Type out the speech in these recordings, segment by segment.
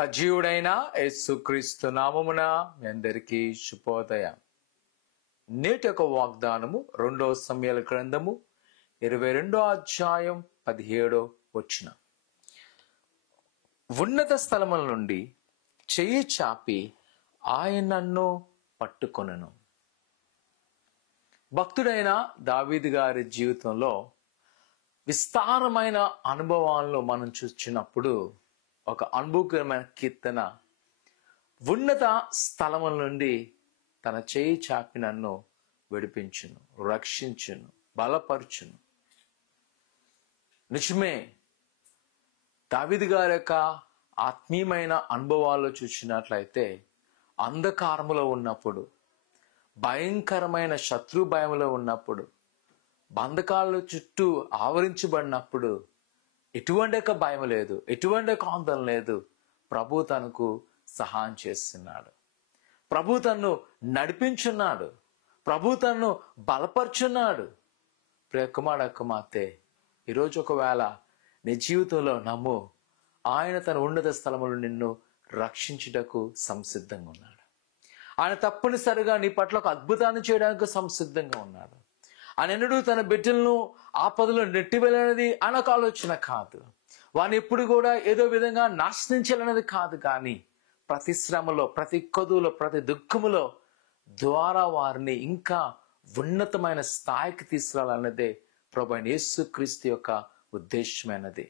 సజీవుడైన యేసుక్రీస్తు నామమున మీ అందరికీ శుభోదయం. నేటి యొక్క వాగ్దానము 2 సమూయేలు గ్రంథము 22వ అధ్యాయం 17వ వచనం. ఉన్నత స్థలముల నుండి చెయ్యి చాపి ఆయన నన్ను పట్టుకొనెను. భక్తుడైన దావీదు గారి జీవితంలో విస్తారమైన అనుభవాలను మనం చూసినప్పుడు ఒక అనుభవకరమైన కీర్తన, ఉన్నత స్థలముల నుండి తన చేయి చాపి నన్ను విడిపించును, రక్షించును, బలపరచును. నిజమే, దావీదు గారి యొక్క ఆత్మీయమైన అనుభవాల్లో చూసినట్లయితే అంధకారములో ఉన్నప్పుడు, భయంకరమైన శత్రు భయంలో ఉన్నప్పుడు, బంధకాల చుట్టూ ఆవరించబడినప్పుడు ఎటువంటి ఒక భయం లేదు, ఎటువంటి ఒక ఆందోళన లేదు. ప్రభు తనకు సహాయం చేస్తున్నాడు, ప్రభు తన్ను నడిపించున్నాడు, ప్రభు తన్ను బలపరుచున్నాడు. ప్రియ కుమారుడు కుమార్తె, ఈరోజు ఒకవేళ నీ జీవితంలో నమ్ము, ఆయన తన ఉన్నత స్థలములు నిన్ను రక్షించుటకు సంసిద్ధంగా ఉన్నాడు. ఆయన తప్పనిసరిగా నీ పట్ల ఒక అద్భుతాన్ని చేయడానికి సంసిద్ధంగా ఉన్నాడు. ఆయన ఎన్నడూ తన బిడ్డలను ఆపదలో నెట్టివెళ్ళనేది ఆయనకు ఆలోచన కాదు. వారిని ఎప్పుడు కూడా ఏదో విధంగా నాశనించాలనేది కాదు. కానీ ప్రతి శ్రమలో, ప్రతి కొదువులో, ప్రతి దుఃఖములో ద్వారా వారిని ఇంకా ఉన్నతమైన స్థాయికి తీసుకురావాలన్నదే ప్రభు అయిన యేసుక్రీస్తు యొక్క ఉద్దేశమైనది.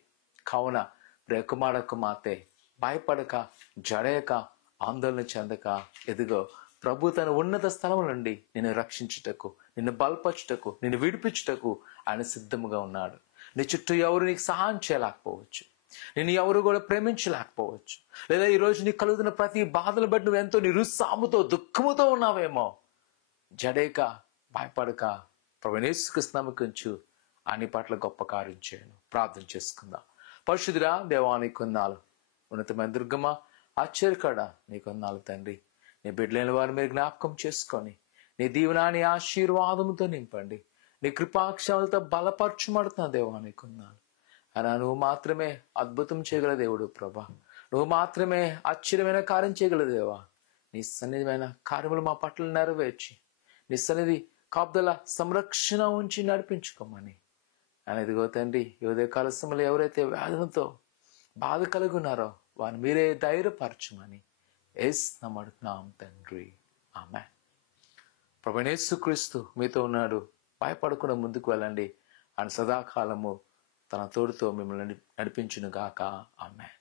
కావున ప్రియ కుమారుడు కుమార్తె, భయపడక, జడయక, ఆందోళన చెందక, ఎదుగో ప్రభు తన ఉన్నత స్థలం నుండి నిన్ను రక్షించుటకు, నిన్ను బలపరచుటకు, నిన్ను విడిపించుటకు ఆయన సిద్ధముగా ఉన్నాడు. నీ చుట్టూ ఎవరు నీకు సహాయం చేయలేకపోవచ్చు, నిన్ను ఎవరు కూడా ప్రేమించలేకపోవచ్చు. లేదా ఈరోజు నీకు కలుగుతున్న ప్రతి బాధలు బట్టి నువ్వు ఎంతో నిరుత్సాహముతో, దుఃఖముతో ఉన్నావేమో. జడేక, భయపడక, ప్రభు యేసుక్రీస్తు నమ్మకించు. ఆయన పట్ల గొప్ప కార్యం చేయను. ప్రార్థన చేసుకుందాం. పరిశుద్ధుడా, దేవా నీకు వందనాలు. ఉన్నతమైన దుర్గమ్మ, ఆశ్చర్యకరుడా నీకు వందనాలు తండ్రి. నీ బిడ్డలైన వారు మీరు జ్ఞాపకం చేసుకొని నీ దీవెనాన్ని ఆశీర్వాదముతో నింపండి. నీ కృపాక్షాలతో బలపరచుమడుతున్నా దేవా నీకు వందనాలు. అయినా నువ్వు మాత్రమే అద్భుతం చేయగల దేవుడు ప్రభా. నువ్వు మాత్రమే ఆశ్చర్యమైన కార్యం చేయగల దేవా. నీ సన్నిధిమైన కార్యములు మా పట్ల నెరవేర్చి, నీ సన్నిధి కాపుదల సంరక్షణ ఉంచి నడిపించుకోమని ఆయన ఇదిగో తండ్రి, ఈ ఉదయకాల సమయంలో ఎవరైతే వేదనతో బాధ కలిగి ఉన్నారో వారిని మీరే ధైర్యపరచమని నమ్మడుతున్నాం తండ్రి. ఆమేన్. ప్రభువైన యేసుక్రీస్తు మీతో ఉన్నాడు. భయపడకుండా ముందుకు వెళ్ళండి. ఆయన సదాకాలము తన తోడుతో మిమ్మల్ని నడిపించును గాక. ఆమేన్.